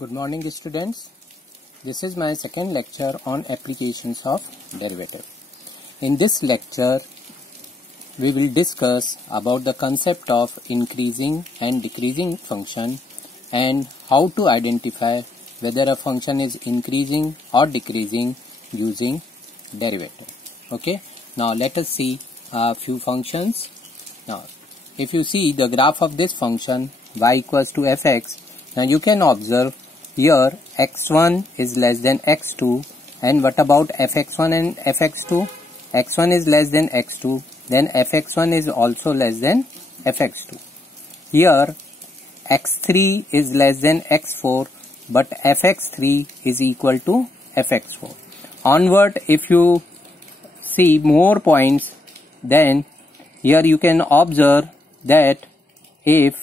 Good morning students. This is my second lecture on applications of derivative. In this lecture we will discuss about the concept of increasing and decreasing function and how to identify whether a function is increasing or decreasing using derivative. Okay, now let us see a few functions. Now if you see the graph of this function y equals to fx, now you can observe here x1 is less than x2, and what about fx1 and fx2? x1 is less than x2, then fx1 is also less than fx2. Here x3 is less than x4, but fx3 is equal to fx4. Onward, if you see more points, then here you can observe that if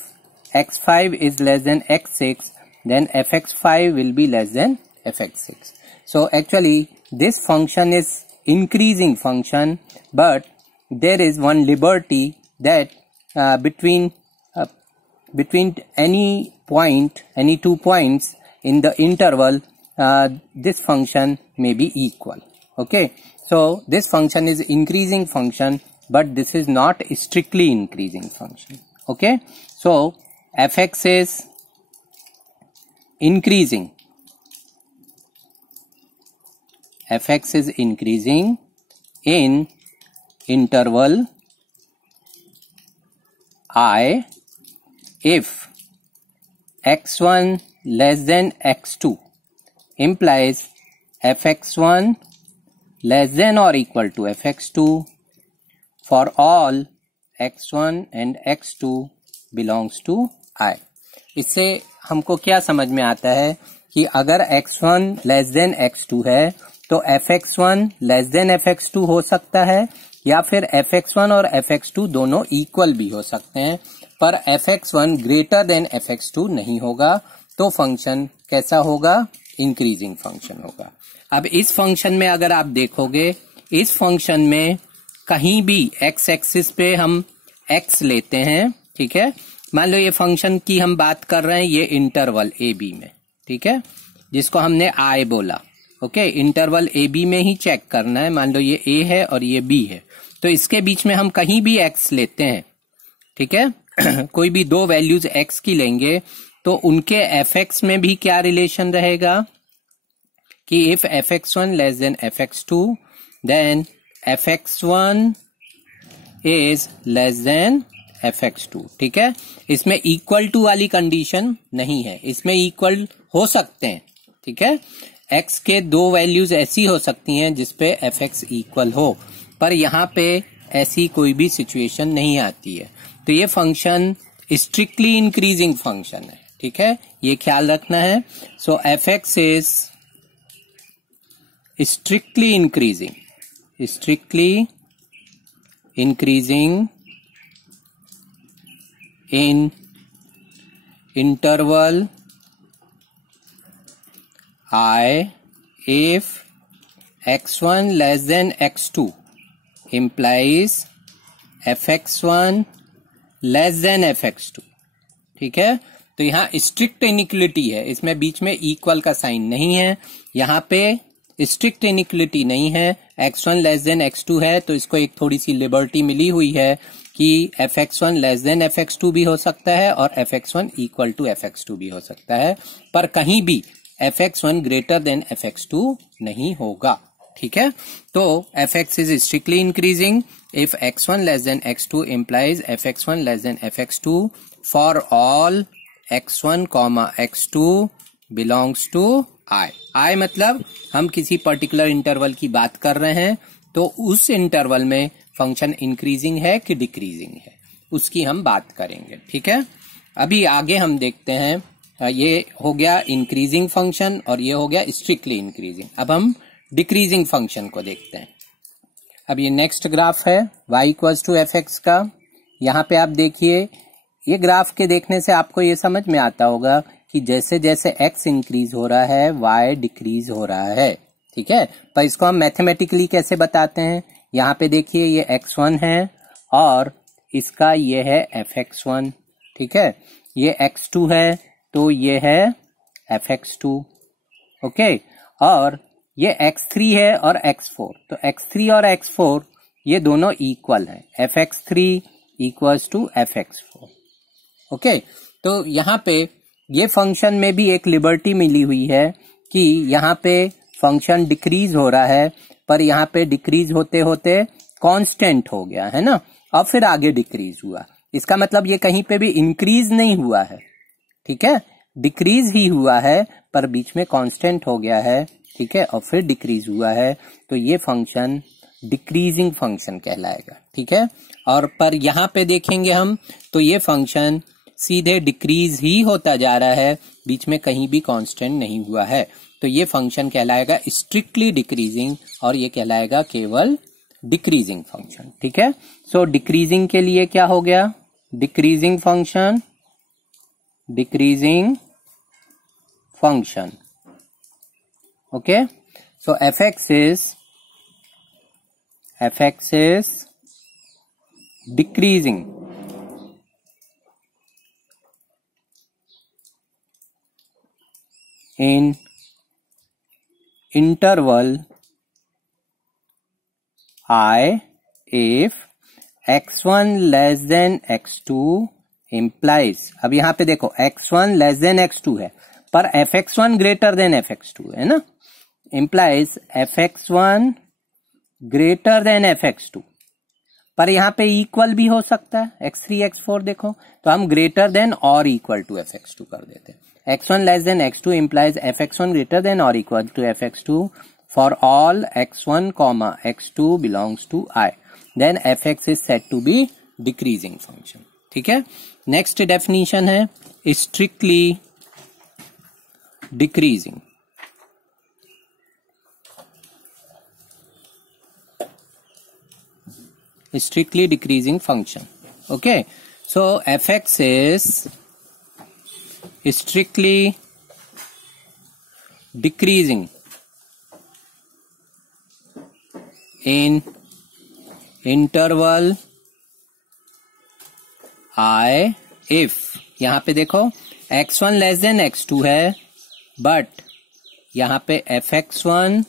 x5 is less than x6, then fx5 will be less than fx6. So actually this function is increasing function, but there is one liberty that between any point, any 2 points in the interval, this function may be equal. Okay, so this function is increasing function, but this is not strictly increasing function. Okay, so fx is increasing. Fx is increasing in interval I if x1 less than x2 implies fx1 less than or equal to fx2 for all x1 and x2 belongs to I. इससे हमको क्या समझ में आता है कि अगर x1 less than x2 है तो fx1 लेस देन fx2 हो सकता है, या फिर fx1 और fx2 दोनों इक्वल भी हो सकते हैं, पर fx1 ग्रेटर देन fx2 नहीं होगा, तो फंक्शन कैसा होगा? इंक्रीजिंग फंक्शन होगा. अब इस फंक्शन में अगर आप देखोगे, इस फंक्शन में कहीं भी x एक्सिस पे हम x लेते हैं, ठीक है, मान लो ये फंक्शन की हम बात कर रहे हैं ये इंटरवल ए बी में, ठीक है, जिसको हमने आई बोला. ओके, इंटरवल ए बी में ही चेक करना है. मान लो ये ए है और ये बी है, तो इसके बीच में हम कहीं भी एक्स लेते हैं, ठीक है कोई भी दो वैल्यूज एक्स की लेंगे तो उनके एफ एक्स में भी क्या रिलेशन रहेगा कि if f x one less than f x two then f x one is less than fx2. ठीक है, इसमें इक्वल टू वाली कंडीशन नहीं है, इसमें इक्वल हो सकते हैं. ठीक है, x के दो वैल्यूज ऐसी हो सकती हैं जिसपे fx इक्वल हो, पर यहाँ पे ऐसी कोई भी सिचुएशन नहीं आती है. तो ये फंक्शन स्ट्रिक्टली इंक्रीजिंग फंक्शन है. ठीक है, ये ख्याल रखना है. सो fx is strictly increasing in interval I if x1 less than x2 implies fx1 less than fx2. ठीक है, तो यहाँ स्ट्रिक्ट इनइक्वलिटी है, इसमें बीच में इक्वल का साइन नहीं है, यहाँ पे स्ट्रिक्ट इनइक्वलिटी नहीं है. x1 लेस देन x2 है तो इसको एक थोड़ी सी लिबर्टी मिली हुई है कि fx1 लेस देन fx2 भी हो सकता है और fx1 इक्वल टू fx2 भी हो सकता है, पर कहीं भी fx1 ग्रेटर देन fx2 नहीं होगा. ठीक है, तो fx is strictly increasing if x1 less than x2 implies fx1 less than fx2 for all x1 x2 belongs to I मतलब हम किसी पर्टिकुलर इंटरवल की बात कर रहे हैं, तो उस इंटरवल में फंक्शन इंक्रीजिंग है कि डिक्रीजिंग है उसकी हम बात करेंगे. ठीक है, अभी आगे हम देखते हैं. ये हो गया इंक्रीजिंग फंक्शन और ये हो गया स्ट्रिक्टली इंक्रीजिंग. अब हम डिक्रीजिंग फंक्शन को देखते हैं. अब ये नेक्स्ट ग्राफ है y equals to f x का. यहाँ पे आप देखिए, ये ग्राफ के देखने से आपको ये समझ में आता होगा कि जैसे जैसे x इंक्रीज हो रहा है y डिक्रीज हो रहा है. ठीक है, पर इसको हम मैथमेटिकली कैसे बताते हैं? यहाँ पे देखिए ये x1 है और इसका ये है fx1. ठीक है, ये x2 है तो ये है fx2, ओके। और ये x3 है और x4, तो x3 और x4 ये दोनों इक्वल है, fx3 equals to fx4, okay. तो यहाँ पे ये फंक्शन में भी एक लिबर्टी मिली हुई है कि यहाँ पे फंक्शन डिक्रीज हो रहा है, पर यहाँ पे डिक्रीज होते होते कांस्टेंट हो गया है ना, और फिर आगे डिक्रीज हुआ। इसका मतलब ये कहीं पे भी इंक्रीज नहीं हुआ है, ठीक है, डिक्रीज ही हुआ है, पर बीच में कांस्टेंट हो गया है, ठीक है, और फिर डिक्रीज हुआ है, तो ये फंक्शन डिक्रीजिंग फंक्शन कहलाएगा, ठीक है। और पर यहाँ पे देखेंगे हम तो ये फंक्शन सीधे डिक्रीज ही होता जा रहा है, बीच में कहीं भी कांस्टेंट नहीं हुआ है, तो ये फंक्शन कहलाएगा स्ट्रिक्टली डिक्रीजिंग, और ये कहलाएगा केवल डिक्रीजिंग फंक्शन, ठीक है। सो डिक्रीजिंग के लिए क्या हो गया, decreasing function, decreasing function, okay. So fx is decreasing in interval I if x1 less than x2 implies, अब यहां पे देखो x1 less than x2 है, पर fx1 greater than fx2 है ना, implies fx1 greater than fx2, पर यहां पे इक्वल भी हो सकता है x3 x4, देखो तो हम ग्रेटर देन और इक्वल टू fx2 कर देते हैं। x1 less than x2 implies fx1 greater than or equal to fx2 for all x1 comma x2 belongs to I, then fx is said to be decreasing function, ठीक है। Next definition है strictly decreasing, strictly decreasing function, okay। So fx is strictly decreasing in interval I if, यहां पे देखो x1 less than x2 है, but यहां पे fx1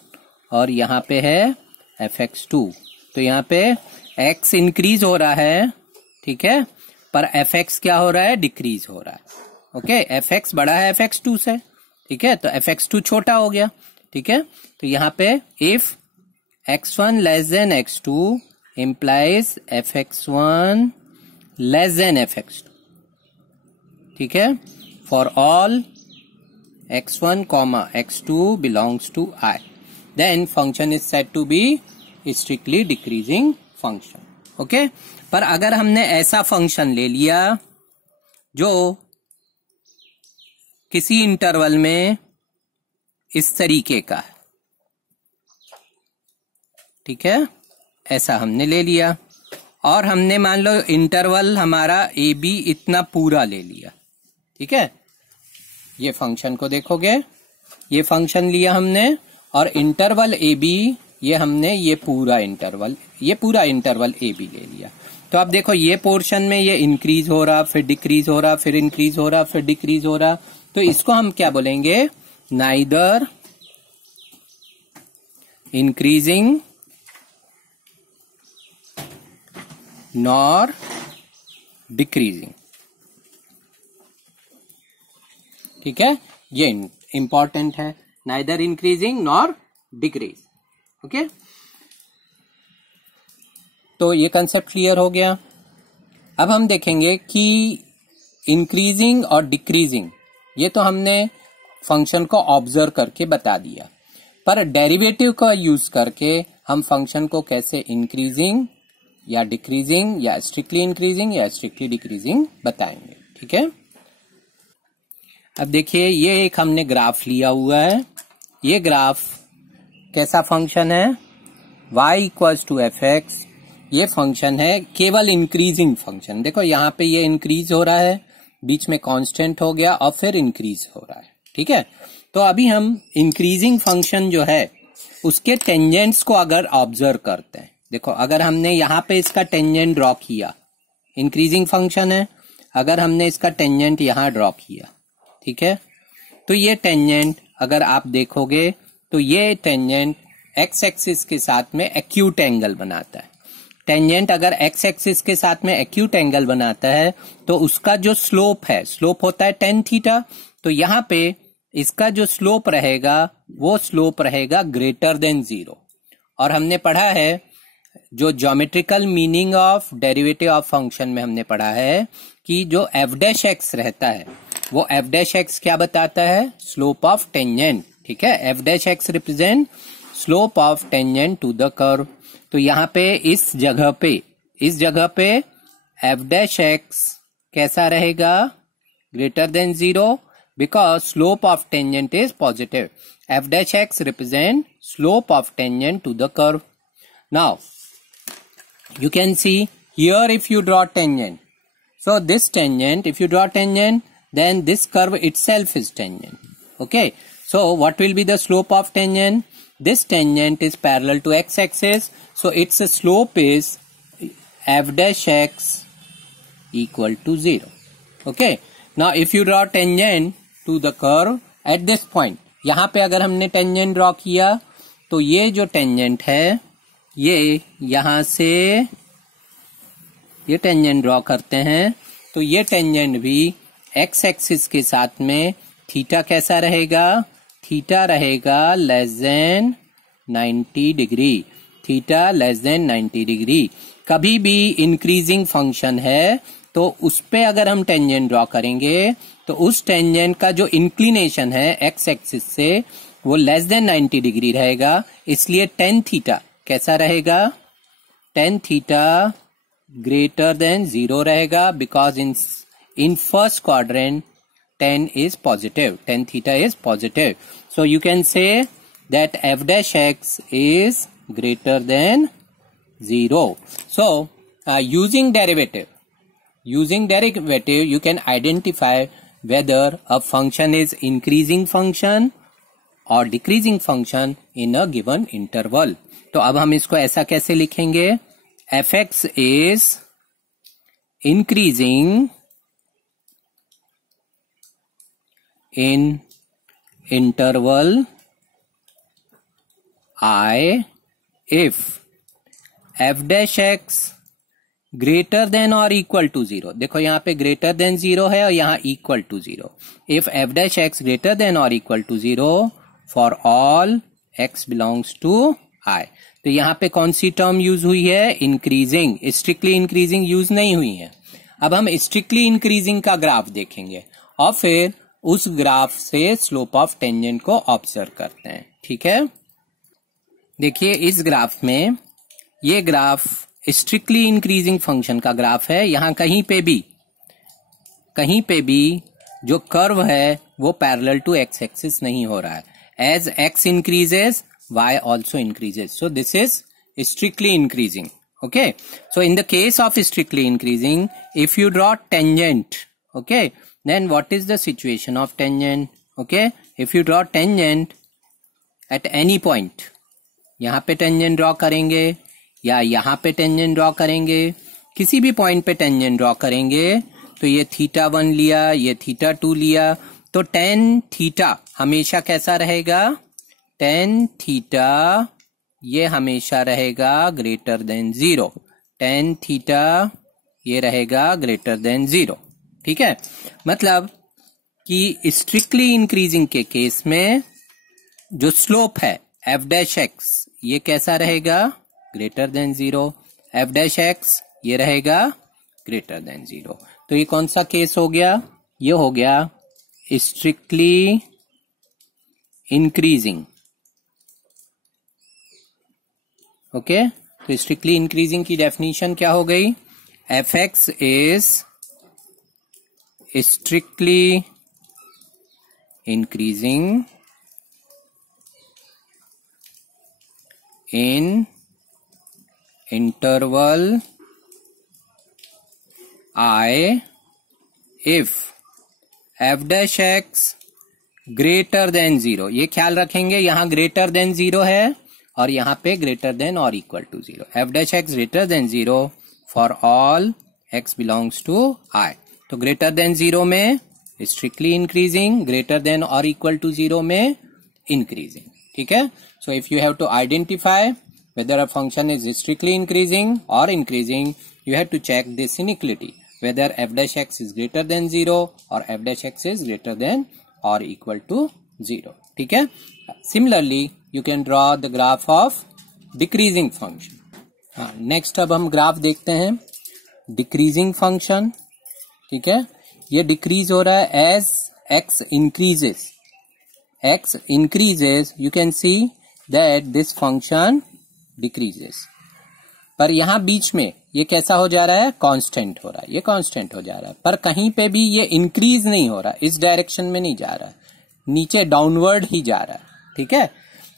और यहां पे है fx2, तो यहां पे x इंक्रीज हो रहा है, ठीक है, पर fx क्या हो रहा है, डिक्रीज हो रहा है, ओके। fx बड़ा है fx2 से, ठीक है, तो fx2 छोटा हो गया, ठीक है। तो यहाँ पे if x1 less than x2 implies fx1 less than fx2, ठीक है, for all x1 comma x2 belongs to I, then function is said to be strictly decreasing function, okay. पर अगर हमने ऐसा फंक्शन ले लिया जो किसी इंटरवल में इस तरीके का है, ठीक है, ऐसा हमने ले लिया, और हमने मान लो इंटरवल हमारा ए बी इतना पूरा ले लिया, ठीक है, ये फंक्शन को देखोगे, ये फंक्शन लिया हमने, और इंटरवल ए बी ये हमने ये पूरा इंटरवल ए बी ले लिया, तो अब देखो ये पोर्शन में ये इंक्रीज हो रहा, फिर डिक्रीज हो रहा, फिर इंक्रीज हो रहा, फिर डिक्रीज हो रहा, तो इसको हम क्या बोलेंगे, नाइदर इंक्रीजिंग नॉर डिक्रीजिंग, ठीक है, ये इंपॉर्टेंट है, neither increasing nor decrease, okay. तो ये कंसेप्ट क्लियर हो गया। अब हम देखेंगे कि इंक्रीजिंग और डिक्रीजिंग ये तो हमने फंक्शन को ऑब्जर्व करके बता दिया, पर डेरिवेटिव का यूज करके हम फंक्शन को कैसे इंक्रीजिंग या डिक्रीजिंग या स्ट्रिक्टली इंक्रीजिंग या स्ट्रिक्टली डिक्रीजिंग बताएंगे, ठीक है। अब देखिए ये एक हमने ग्राफ लिया हुआ है, ये ग्राफ कैसा फंक्शन है, y इक्वल्स टू fx, ये फंक्शन है केवल इंक्रीजिंग फंक्शन, देखो यहाँ पे ये इंक्रीज हो रहा है, बीच में कांस्टेंट हो गया और फिर इंक्रीज हो रहा है, ठीक है। तो अभी हम इंक्रीजिंग फंक्शन जो है उसके टेंजेंट्स को अगर ऑब्जर्व करते हैं, देखो अगर हमने यहाँ पे इसका टेंजेंट ड्रॉ किया, इंक्रीजिंग फंक्शन है, अगर हमने इसका टेंजेंट यहाँ ड्रॉ किया, ठीक है, तो ये टेंजेंट अगर आप देखोगे तो ये टेंजेंट एक्स एक्सिस के साथ में एक्यूट एंगल बनाता है। टेंजेंट अगर एक्स एक्सिस के साथ में एक्यूट एंगल बनाता है तो उसका जो स्लोप है, स्लोप होता है tan थीटा, तो यहाँ पे इसका जो स्लोप रहेगा वो स्लोप रहेगा ग्रेटर देन 0। और हमने पढ़ा है जो geometrical meaning of derivative of function में हमने पढ़ा है कि जो एफ डैश एक्स रहता है वो एफ डैश एक्स क्या बताता है, स्लोप ऑफ टेंजेंट। ठीक है, f dash x represent slope of tangent to the curve. तो यहाँ पे इस जगह पे एफ डैश एक्स कैसा रहेगा, greater than 0, because slope of tangent is positive. F dash x represent slope of tangent to the curve. Now you can see here if you draw tangent, so this tangent, if you draw tangent, then this curve itself is tangent. Okay, so what will be the slope of tangent? This tangent is parallel to x axis, so its slope is f dash x equal to 0. Okay, now if you draw tangent to the curve at this point, यहाँ पे अगर हमने tangent draw किया तो ये जो tangent है ये यहां से ये टेंजेंट ड्रॉ करते हैं तो ये टेंजेंट भी एक्स एक्सिस के साथ में थीटा कैसा रहेगा, थीटा रहेगा less than 90 degree, theta less than 90 degree. कभी भी इंक्रीजिंग फंक्शन है तो उस पे अगर हम टेंजेंट ड्रॉ करेंगे तो उस टेंजेंट का जो इंक्लिनेशन है एक्स एक्सिस से वो लेस देन 90 डिग्री रहेगा, इसलिए tan थीटा कैसा रहेगा, tan थीटा ग्रेटर देन 0 रहेगा, because in first quadrant tan is positive, tan theta is positive. So you can say that f dash x is greater than 0. So using derivative you can identify whether a function is increasing function or decreasing function in a given interval. तो अब हम इसको ऐसा कैसे लिखेंगे, fx is increasing in interval I if f dash x greater than or equal to 0. देखो यहाँ पे greater than 0 है और यहाँ equal to 0. If f dash x greater than or equal to 0 for all x belongs to I. तो यहाँ पे कौन सी टर्म यूज हुई है, इंक्रीजिंग, स्ट्रिक्टली इंक्रीजिंग यूज नहीं हुई है। अब हम स्ट्रिक्टली इंक्रीजिंग का ग्राफ देखेंगे और फिर उस ग्राफ से स्लोप ऑफ टेंजेंट को ऑब्जर्व करते हैं। ठीक है, देखिए इस ग्राफ में, ये ग्राफ स्ट्रिक्टली इंक्रीजिंग फंक्शन का ग्राफ है। यहाँ कहीं पे भी जो कर्व है वो पैरेलल टू एक्स एक्सिस नहीं हो रहा है। As x increases y also increases, so this is strictly increasing. Okay, so in the case of strictly increasing, if you draw tangent, okay, then what is the situation of tangent? Okay, if you draw tangent at any point, यहाँ पे tangent draw करेंगे या यहाँ पे tangent draw करेंगे, किसी भी point पे tangent draw करेंगे तो ये θ1 लिया, ये θ2 लिया, तो tan थीटा हमेशा कैसा रहेगा, tan थीटा ये हमेशा रहेगा ग्रेटर देन 0, tan थीटा ये रहेगा ग्रेटर देन 0। ठीक है, मतलब कि स्ट्रिक्टली इंक्रीजिंग के केस में जो स्लोप है f डैश एक्स ये कैसा रहेगा, greater than 0, f dash x ये रहेगा ग्रेटर देन 0। तो ये कौन सा केस हो गया, ये हो गया स्ट्रिक्टली इंक्रीजिंग। ओके, तो स्ट्रिक्टली इंक्रीजिंग की डेफिनेशन क्या हो गई, F X is strictly increasing in interval I if f dash x greater than 0। ये ख्याल रखेंगे यहां ग्रेटर देन 0 है और यहां पे ग्रेटर देन और equal to 0। f dash x greater than 0 for all x belongs to I। तो ग्रेटर देन 0 में स्ट्रिक्टली इंक्रीजिंग, ग्रेटर देन और इक्वल टू 0 में इंक्रीजिंग. ठीक है. So if you have to identify whether a function is strictly increasing or increasing, you have to check this inequality, whether f dash x is greater than 0 or f dash x is greater than or equal to 0. ठीक है. Similarly, you can draw the graph of decreasing function. Next अब हम graph देखते हैं decreasing function. ठीक है. ये decrease हो रहा है as x increases. x increases, you can see that this function decreases. पर यहां बीच में ये कैसा हो जा रहा है, कांस्टेंट हो रहा है. ये कांस्टेंट हो जा रहा है, पर कहीं पे भी ये इंक्रीज नहीं हो रहा, इस डायरेक्शन में नहीं जा रहा, नीचे डाउनवर्ड ही जा रहा है. ठीक है.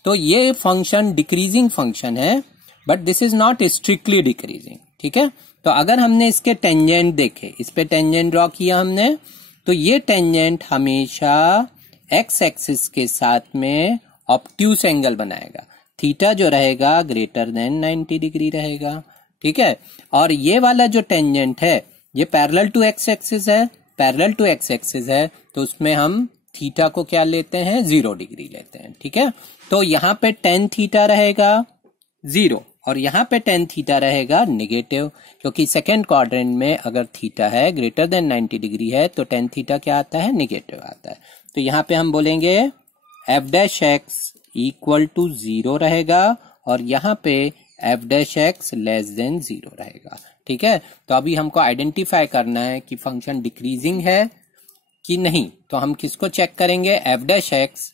तो ये फंक्शन डिक्रीजिंग फंक्शन है, but this is not strictly decreasing. ठीक है. तो अगर हमने इसके टेंजेंट देखे, इस पे टेंजेंट ड्रॉ किया हमने, तो ये टेंजेंट हमेशा एक्स एक्सिस के साथ में ऑब्ट्यूस एंगल बनाएगा. थीटा जो रहेगा ग्रेटर देन 90 डिग्री रहेगा. ठीक है. और ये वाला जो टेंजेंट है ये पैरेलल टू एक्स एक्सिस है. पैरेलल टू एक्स एक्सिस है तो उसमें हम थीटा को क्या लेते हैं, 0 डिग्री लेते हैं. ठीक है. तो यहाँ पे tan थीटा रहेगा 0 और यहाँ पे tan थीटा रहेगा नेगेटिव, क्योंकि सेकेंड क्वाड्रेंट में अगर थीटा है ग्रेटर देन 90 डिग्री है तो tan थीटा क्या आता है, नेगेटिव आता है. तो यहाँ पे हम बोलेंगे f dash x equal to 0 रहेगा और यहाँ पे f dash x less than 0 रहेगा. ठीक है. तो अभी हमको आइडेंटिफाई करना है कि फंक्शन डिक्रीजिंग है कि नहीं. तो हम किसको चेक करेंगे, f dash x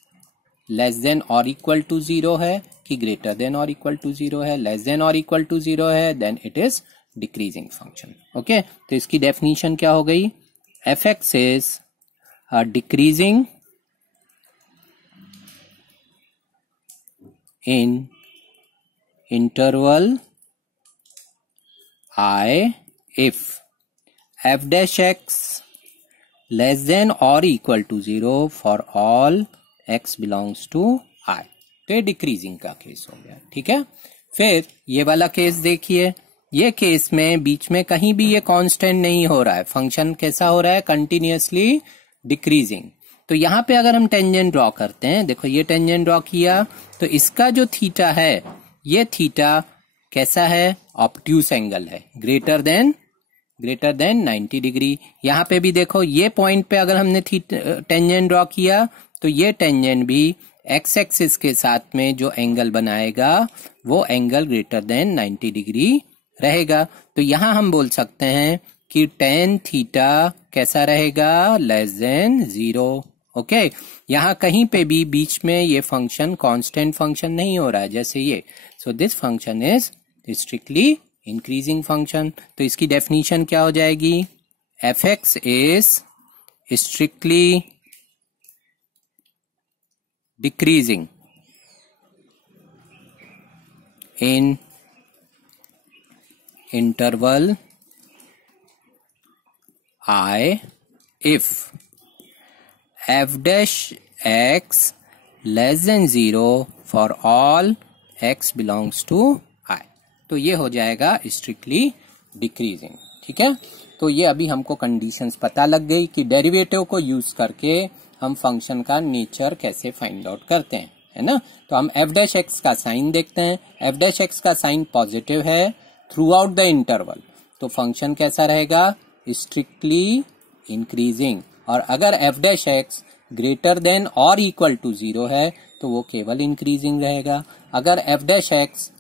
less than और इक्वल टू 0 है कि ग्रेटर देन और इक्वल टू 0 है. लेस देन और इक्वल टू 0 है then it is decreasing function. Okay. तो इसकी डेफिनेशन क्या हो गई, f(x) is decreasing in interval I if f dash x less than or equal to 0 for all x belongs to I. तो ये decreasing का case हो गया. ठीक है. फिर ये वाला केस देखिए, ये केस में बीच में कहीं भी ये कांस्टेंट नहीं हो रहा है, फंक्शन कैसा हो रहा है, कंटिन्यूअसली डिक्रीजिंग. तो यहाँ पे अगर हम टेंजेंट ड्रॉ करते हैं, देखो ये टेंजेंट ड्रॉ किया तो इसका जो थीटा है ये थीटा कैसा है, ऑब्ट्यूस एंगल है, ग्रेटर देन 90 डिग्री. यहाँ पे भी देखो ये पॉइंट पे अगर हमने टेंजेंट ड्रॉ किया तो ये टेंजेंट भी एक्स एक्सिस के साथ में जो एंगल बनाएगा वो एंगल ग्रेटर देन 90 डिग्री रहेगा. तो यहाँ हम बोल सकते हैं कि tan थीटा कैसा रहेगा, लेस देन 0. ओके. यहाँ कहीं पे भी बीच में ये फंक्शन कांस्टेंट फंक्शन नहीं हो रहा है जैसे ये. So this function is strictly increasing function. तो इसकी डेफिनेशन क्या हो जाएगी, f(x) is strictly decreasing in interval I if f dash x less than 0 for all x belongs to I. तो ये हो जाएगा स्ट्रिक्टली डिक्रीजिंग. ठीक है. तो ये अभी हमको कंडीशंस पता लग गई कि डेरिवेटिव को यूज करके हम फंक्शन का नेचर कैसे फाइंड आउट करते हैं, है ना. तो हम f डैश x का साइन देखते हैं. f डैश x का साइन पॉजिटिव है थ्रू आउट द इंटरवल, तो फंक्शन कैसा रहेगा, स्ट्रिक्टली इंक्रीजिंग. और अगर f dash x greater than और इक्वल टू 0 है तो वो केवल इंक्रीजिंग रहेगा. अगर f dash x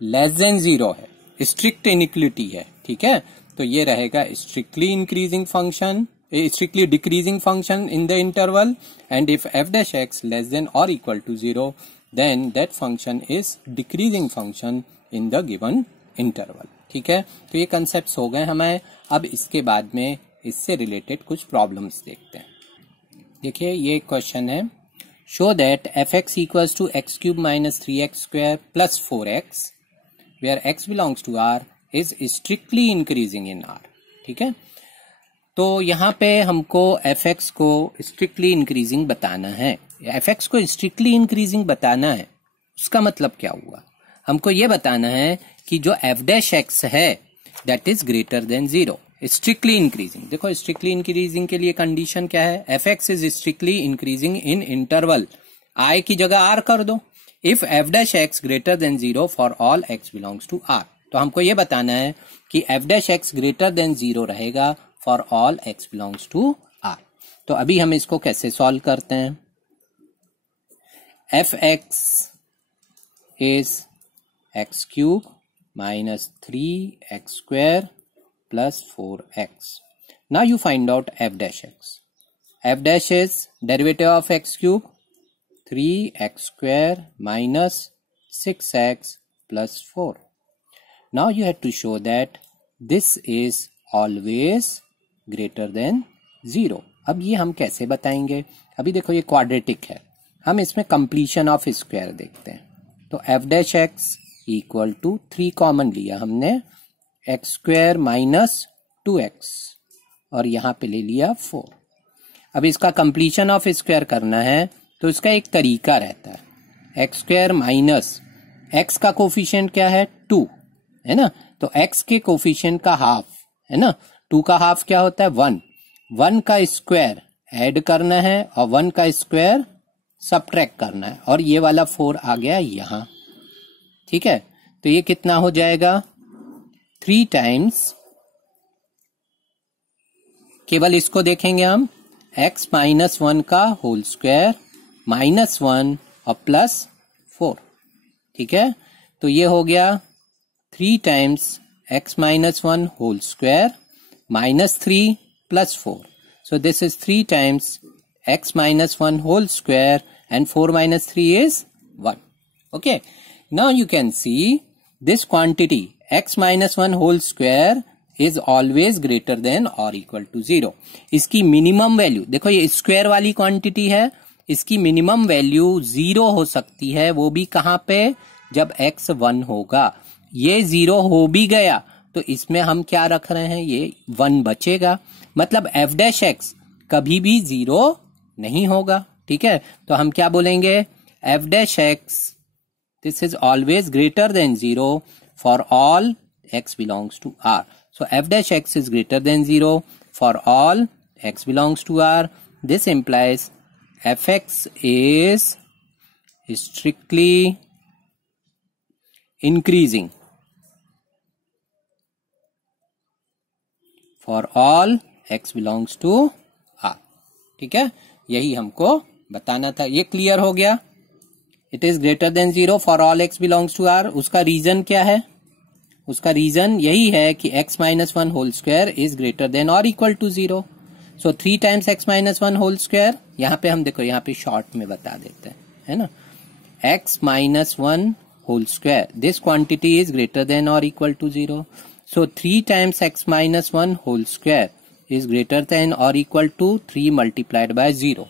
less than 0 है, स्ट्रिक्ट इनइक्वालिटी है. ठीक है. तो ये रहेगा strictly increasing function, strictly decreasing function in the interval, and if f dash x less than or equal to 0 then that function is decreasing function in the given interval. ठीक है. तो ये कंसेप्ट हो गए हमें. अब इसके बाद में इससे रिलेटेड कुछ प्रॉब्लम्स देखते हैं. देखिए ये क्वेश्चन है, show that f x equals to x cube minus 3x square plus 4x where x belongs to r is strictly increasing in r. ठीक है. तो यहाँ पे हमको एफ एक्स को स्ट्रिक्टली इंक्रीजिंग बताना है. एफ एक्स को स्ट्रिक्टली इंक्रीजिंग बताना है, उसका मतलब क्या हुआ, हमको ये बताना है कि जो एफ डैश एक्स है that is greater than 0. Strictly increasing. देखो स्ट्रिक्टली इंक्रीजिंग के लिए कंडीशन क्या है, F X is strictly increasing in interval, I की जगह आर कर दो, if F dash x greater than 0 for all X belongs to R. तो हमको ये बताना है कि F dash x greater than 0 रहेगा for all X belongs to R. तो अभी हम इसको कैसे सॉल्व करते हैं, F X is x cube minus 3x² plus 4x. Now you find out f dash x. F dash is derivative of x cube, 3x² minus 6x plus 4. Now you have to show that this is always greater than 0. अब ये हम कैसे बताएंगे, अभी देखो ये quadratic है, हम इसमें कंप्लीशन ऑफ स्क्वायर देखते हैं। तो f dash x equal to 3 common लिया हमने, x² माइनस 2x और यहां पे ले लिया 4। अब इसका कंप्लीशन ऑफ स्क्वायर करना है तो इसका एक तरीका रहता है, x² माइनस x का कोफिशिएंट क्या है 2 है ना, तो x के कोफिशिएंट का हाफ है ना, 2 का हाफ क्या होता है 1, 1 का स्क्वायर ऐड करना है और 1 का स्क्वायर सबट्रैक्ट करना है, और ये वाला 4 आ गया यहां, ठीक है। तो ये कितना हो जाएगा 3 टाइम्स, केवल इसको देखेंगे हम, x माइनस 1 का होल स्क्वायर माइनस 1 और प्लस 4, ठीक है। तो ये हो गया 3 times x minus 1 whole square minus 3 plus 4, so this is 3 times x minus 1 whole square and 4 minus 3 is 1, okay. Now you can see this quantity x minus 1 whole square is always greater than or equal to 0. इसकी minimum value देखो, ये square वाली quantity है, इसकी minimum value 0 हो सकती है, वो भी कहां पे, जब x 1 होगा। ये 0 हो भी गया तो इसमें हम क्या रख रहे हैं, ये 1 बचेगा, मतलब f डैश x कभी भी 0 नहीं होगा, ठीक है। तो हम क्या बोलेंगे, f dash x this is always greater than 0 for all x belongs to R. So f dash x is greater than 0 for all x belongs to R. This implies fx is strictly increasing for all x belongs to R. ठीक है, यही हमको बताना था, ये clear हो गया। It is greater than 0 for all x belongs to R। उसका रीजन क्या है, उसका रीजन यही है कि x minus 1 whole square is greater than और equal to 0। So 3 times x minus 1 whole square, यहाँ पे हम देखो, यहाँ पे शॉर्ट में बता देते हैं, है ना, x minus 1 whole square, this quantity is greater than और equal to 0। So 3 times x minus 1 whole square is greater than or equal to 3 multiplied by 0.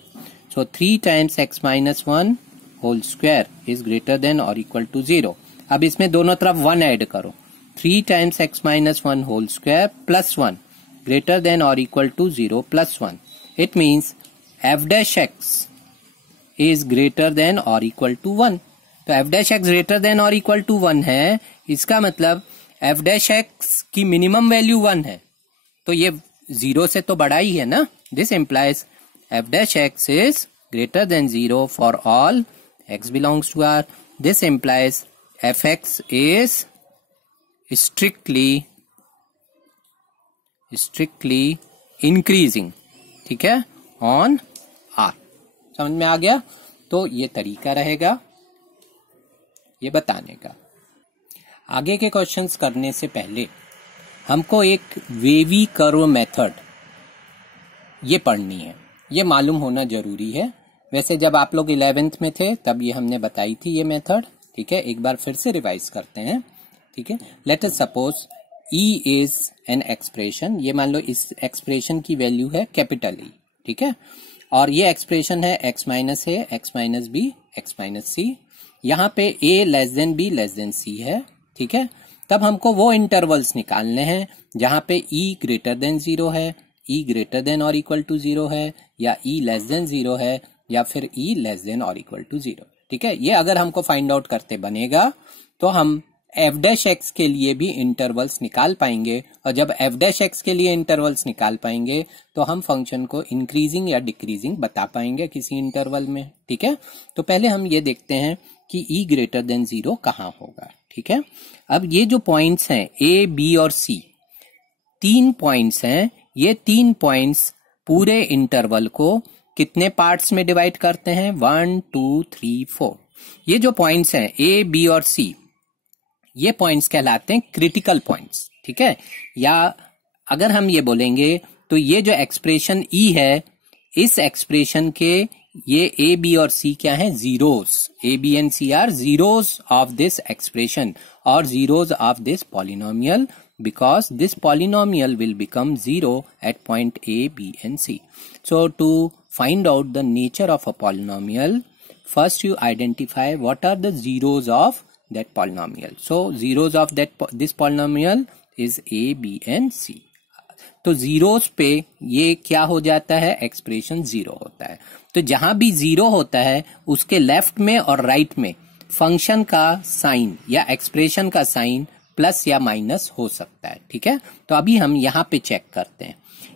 So 3 times x minus 1 whole square is greater than or equal to 0. अब इसमें दोनों तरफ 1 add करो, 3 times x minus 1 whole square plus 1 greater than or equal to 0 plus 1. It means f dash x is greater than or equal to 1. तो f dash x greater than or equal to 1 है, इसका मतलब f dash x की minimum value 1 है, तो ये 0 से तो बड़ा ही है ना। This implies f dash x is greater than 0 for all x belongs to R. This implies fx is strictly increasing, ठीक है, on R. समझ में आ गया। तो ये तरीका रहेगा ये बताने का। आगे के क्वेश्चंस करने से पहले हमको एक वेवी कर्व मेथड ये पढ़नी है, ये मालूम होना जरूरी है। वैसे जब आप लोग 11th में थे तब ये हमने बताई थी ये मेथड, ठीक है, एक बार फिर से रिवाइज करते हैं, ठीक है। Let us suppose E is an expression, ये मान लो इस एक्सप्रेशन की वैल्यू है कैपिटल E, ठीक है, और ये एक्सप्रेशन है x minus A, x minus B, x minus C, यहाँ पे a less than b less than c है, ठीक है। तब हमको वो इंटरवल्स निकालने हैं जहां पे e ग्रेटर देन 0 है, e ग्रेटर देन और इक्वल टू 0 है, या e लेस देन 0 है, या फिर e लेस देन और इक्वल टू 0, ठीक है। ये अगर हमको फाइंड आउट करते बनेगा तो हम एफ डैश एक्स के लिए भी इंटरवल्स निकाल पाएंगे, और जब एफ डैश एक्स के लिए इंटरवल्स निकाल पाएंगे तो हम फंक्शन को इंक्रीजिंग या डिक्रीजिंग बता पाएंगे किसी इंटरवल में। ठीक है, तो पहले हम ये देखते हैं कि ई ग्रेटर देन 0 कहाँ होगा। ठीक है, अब ये जो पॉइंट्स हैं ए, बी और सी, 3 पॉइंट्स हैं। ये 3 पॉइंट्स पूरे इंटरवल को कितने पार्ट्स में डिवाइड करते हैं? 1 2 3 4। ये जो पॉइंट्स हैं ए, बी और सी, ये पॉइंट्स कहलाते हैं क्रिटिकल पॉइंट्स। ठीक है, या अगर हम ये बोलेंगे तो ये जो एक्सप्रेशन ई है, इस एक्सप्रेशन के ये ए, बी और सी क्या है? Zeros. A, B and C are zeros of this expression और zeros of this polynomial, because this polynomial will become 0 at point A, B and C. So to find out the nature of a polynomial, first you identify what are the zeros of that polynomial. So zeros of this polynomial is A, B and C. तो zeros पे ये क्या हो जाता है? Expression 0 होता है। तो जहां भी 0 होता है उसके लेफ्ट में और राइट में फंक्शन का साइन या एक्सप्रेशन का साइन प्लस या माइनस हो सकता है। ठीक है, तो अभी हम यहाँ पे चेक करते हैं।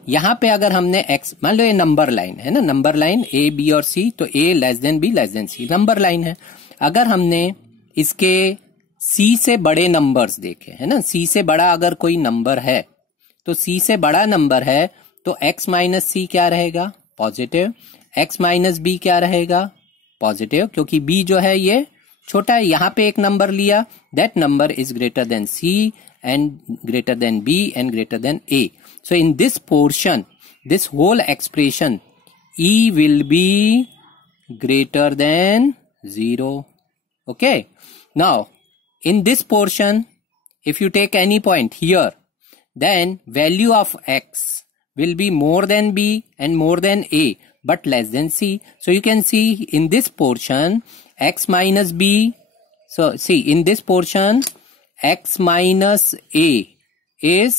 यहाँ पे अगर हमने x, मान लो ये नंबर लाइन है ना, नंबर लाइन ए, बी और सी, तो a less than b less than c number line है। अगर हमने इसके c से बड़े नंबर्स देखे है ना, c से बड़ा अगर कोई नंबर है तो c से बड़ा नंबर है तो x माइनस सी क्या रहेगा? पॉजिटिव। x माइनस बी क्या रहेगा? पॉजिटिव, क्योंकि b जो है ये छोटा है। यहां पे एक नंबर लिया, that number is greater than c and greater than b and greater than a. So in this portion, this whole expression, e will be greater than 0. Okay, now in this portion if you take any point here, then value of x will be more than b and more than a but less than c. So you can see in this portion x minus b, so see in this portion x minus a is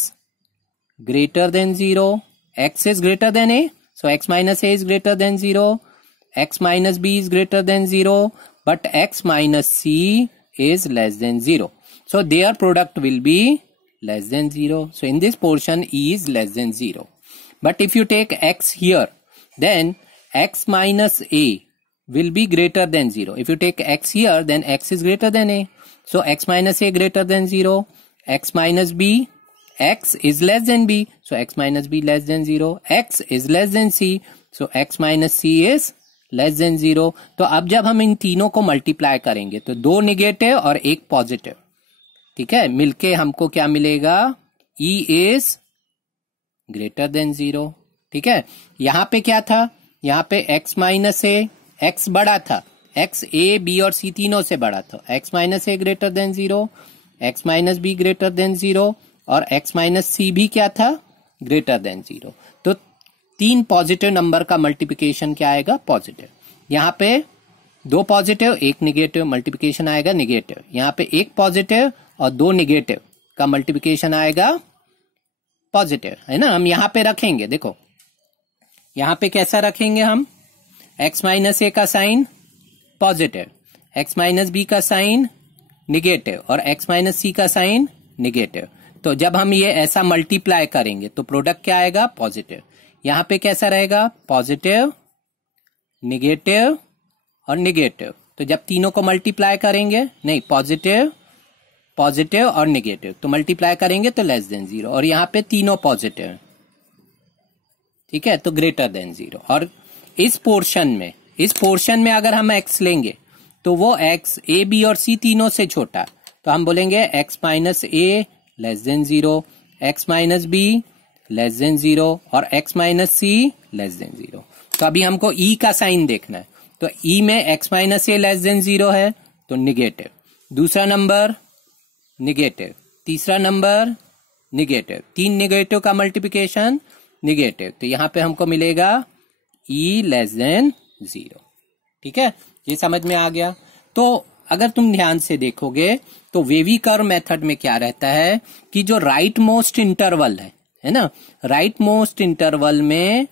greater than 0, x is greater than a, so x minus a is greater than 0, x minus b is greater than 0 but x minus c is less than 0. So their product will be less than 0. So in this portion e is less than 0. But if you take x here, then x minus a will be greater than 0. If you take x here, then x is greater than a. So x minus a greater than 0. X minus b, x is less than b. So x minus b less than 0. X is less than c. So x minus c is less than 0. तो अब जब हम इन तीनों को multiply करेंगे तो 2 negative और 1 positive, ठीक है, मिलके हमको क्या मिलेगा? E is greater than 0. ठीक है, यहां पे क्या था? यहां पे x माइनस ए, x बड़ा था, x a b और c तीनों से बड़ा था, x माइनस ए greater than 0, x minus B greater than 0 और x माइनस सी भी क्या था? Greater than 0. तो 3 पॉजिटिव नंबर का मल्टीप्लिकेशन क्या आएगा? पॉजिटिव। यहाँ पे 2 पॉजिटिव 1 निगेटिव, मल्टीप्लिकेशन आएगा निगेटिव। यहाँ पे 1 पॉजिटिव और 2 निगेटिव का मल्टीप्लिकेशन आएगा पॉजिटिव, है ना। हम यहाँ पे रखेंगे, देखो यहाँ पे कैसा रखेंगे हम? x माइनस ए का sign positive, x minus b का साइन निगेटिव और x माइनस सी का साइन निगेटिव। तो जब हम ये ऐसा मल्टीप्लाई करेंगे तो प्रोडक्ट क्या आएगा? पॉजिटिव। यहाँ पे कैसा रहेगा? पॉजिटिव, निगेटिव और निगेटिव। तो जब तीनों को मल्टीप्लाई करेंगे, नहीं, पॉजिटिव, पॉजिटिव और निगेटिव, तो मल्टीप्लाई करेंगे तो लेस देन 0 और यहाँ पे तीनों पॉजिटिव, ठीक है, तो ग्रेटर देन 0। और इस पोर्शन में अगर हम x लेंगे तो वो x a b और c तीनों से छोटा, तो हम बोलेंगे x minus a less than 0, x minus b less than 0 और x minus c less than 0। तो अभी हमको e का साइन देखना है, तो e में x minus a less than 0 है तो निगेटिव, दूसरा नंबर निगेटिव, तीसरा नंबर निगेटिव, 3 निगेटिव का मल्टीप्लिकेशन निगेटिव, तो यहां पे हमको मिलेगा e लेस देन 0। ठीक है, ये समझ में आ गया। तो अगर तुम ध्यान से देखोगे तो वेवी कर्व मेथड में क्या रहता है कि जो राइट मोस्ट इंटरवल है ना, राइट मोस्ट इंटरवल में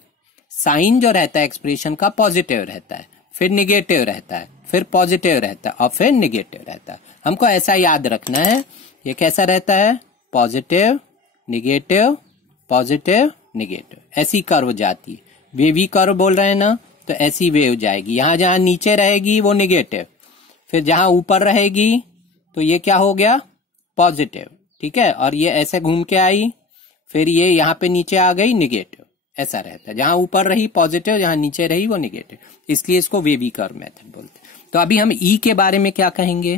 साइन जो रहता है एक्सप्रेशन का पॉजिटिव रहता है, फिर निगेटिव रहता है, फिर पॉजिटिव रहता है और फिर निगेटिव रहता है। हमको ऐसा याद रखना है, ये कैसा रहता है, पॉजिटिव निगेटिव पॉजिटिव निगेटिव, ऐसी कर्व जाती है। वेवी कर्व बोल रहे हैं ना, तो ऐसी वेव जाएगी। यहां जहां नीचे रहेगी वो निगेटिव, फिर जहां ऊपर रहेगी तो ये क्या हो गया, पॉजिटिव, ठीक है। और ये ऐसे घूम के आई, फिर ये यहाँ पे नीचे आ गई निगेटिव, ऐसा रहता है। जहां ऊपर रही पॉजिटिव, जहां नीचे रही वो निगेटिव, इसलिए इसको वेवी कर्व मेथड बोलते हैं। तो अभी हम ई के बारे में क्या कहेंगे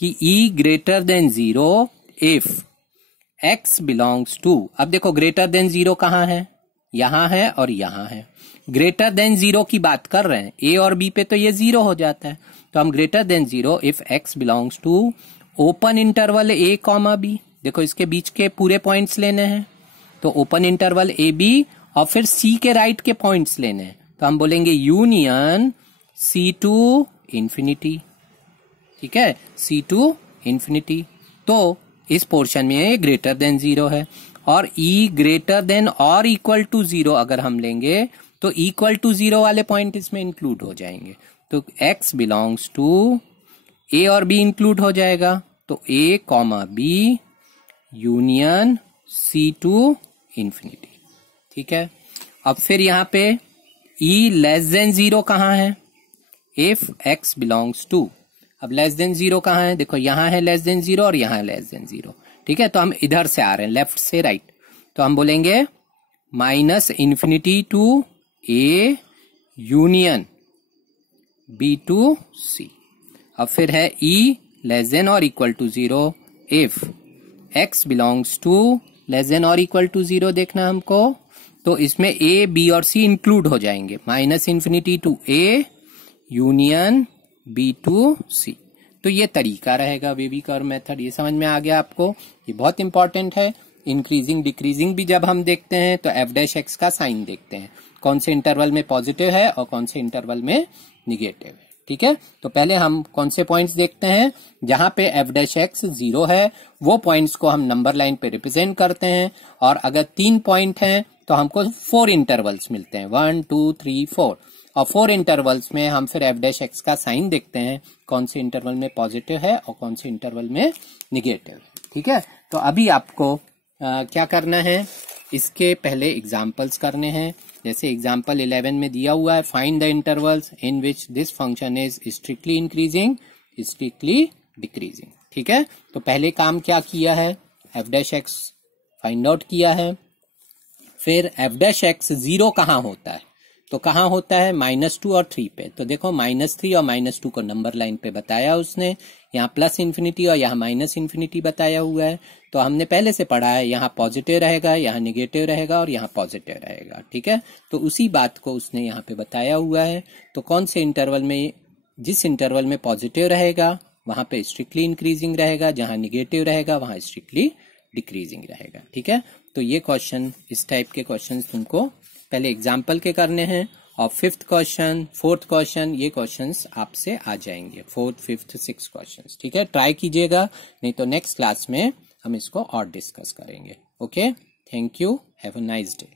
कि E greater than 0 if x belongs to, अब देखो ग्रेटर देन 0 कहां है, यहां है और यहां है। ग्रेटर देन 0 की बात कर रहे हैं, ए और बी पे तो ये 0 हो जाता है। तो हम greater than 0 if x belongs to open interval a comma b, देखो इसके बीच के पूरे पॉइंट्स लेने हैं, तो ओपन इंटरवल ए बी और फिर सी के राइट के पॉइंट्स लेने हैं, तो हम बोलेंगे यूनियन सी टू इंफिनिटी, ठीक है, सी टू इंफिनिटी। तो इस पोर्शन में ग्रेटर देन 0 है, और ई ग्रेटर देन और इक्वल टू 0 अगर हम लेंगे तो इक्वल टू 0 वाले पॉइंट इसमें इंक्लूड हो जाएंगे। तो x बिलोंग्स टू ए और बी इंक्लूड हो जाएगा, तो A comma B union C to infinity, ठीक है। अब फिर यहाँ पे ई लेस देन 0 कहाँ है, इफ x बिलोंग्स टू, अब लेस देन 0 कहाँ है, देखो यहाँ है लेस देन 0 और यहाँ है लेस देन 0, ठीक है। तो हम इधर से आ रहे हैं, लेफ्ट से राइट, तो हम बोलेंगे minus infinity to A union B to C. अब फिर है ई लेस देन और equal to 0 if x belongs to less than और इक्वल टू 0 देखना हमको, तो इसमें a b और c इंक्लूड हो जाएंगे, minus infinity to a union b to c। तो ये तरीका रहेगा वेवी कर्व मेथड, ये समझ में आ गया आपको, ये बहुत इंपॉर्टेंट है। इंक्रीजिंग डिक्रीजिंग भी जब हम देखते हैं तो एफ डैश एक्स का साइन देखते हैं, कौन से इंटरवल में पॉजिटिव है और कौन से इंटरवल में निगेटिव है, ठीक है। तो पहले हम कौन से पॉइंट्स देखते हैं, जहां पे एफ डैश एक्स 0 है वो पॉइंट्स को हम नंबर लाइन पे रिप्रेजेंट करते हैं, और अगर 3 पॉइंट हैं तो हमको 4 इंटरवल्स मिलते हैं, 1 2 3 4, और 4 इंटरवल्स में हम फिर एफ डैश एक्स का साइन देखते हैं, कौन से इंटरवल में पॉजिटिव है और कौन से इंटरवल में निगेटिव है, ठीक है। तो अभी आपको क्या करना है, इसके पहले एग्जाम्पल्स करने हैं। जैसे एग्जाम्पल 11 में दिया हुआ है, find the intervals in which this function is strictly increasing strictly decreasing, ठीक है। तो पहले काम क्या किया है, f dash x find out किया है, फिर एफ डैश एक्स 0 कहाँ होता है, तो कहाँ होता है, -2 और 3 पे। तो देखो -3 और -2 को नंबर लाइन पे बताया उसने, यहाँ प्लस इन्फिनिटी और यहाँ माइनस इन्फिनिटी बताया हुआ है। तो हमने पहले से पढ़ा है, यहाँ पॉजिटिव रहेगा, यहाँ निगेटिव रहेगा और यहाँ पॉजिटिव रहेगा, ठीक है। तो उसी बात को उसने यहाँ पे बताया हुआ है। तो कौन से इंटरवल में, जिस इंटरवल में पॉजिटिव रहेगा वहां पे स्ट्रिक्टली इंक्रीजिंग रहेगा, जहां निगेटिव रहेगा वहां स्ट्रिक्टली डिक्रीजिंग रहेगा, ठीक है। तो ये क्वेश्चन, इस टाइप के क्वेश्चन तुमको पहले एग्जाम्पल के करने हैं, और 5th क्वेश्चन 4th क्वेश्चन ये क्वेश्चंस आपसे आ जाएंगे, 4th 5th 6th क्वेश्चंस, ठीक है। ट्राई कीजिएगा, नहीं तो नेक्स्ट क्लास में हम इसको और डिस्कस करेंगे। Okay, thank you, have a nice day.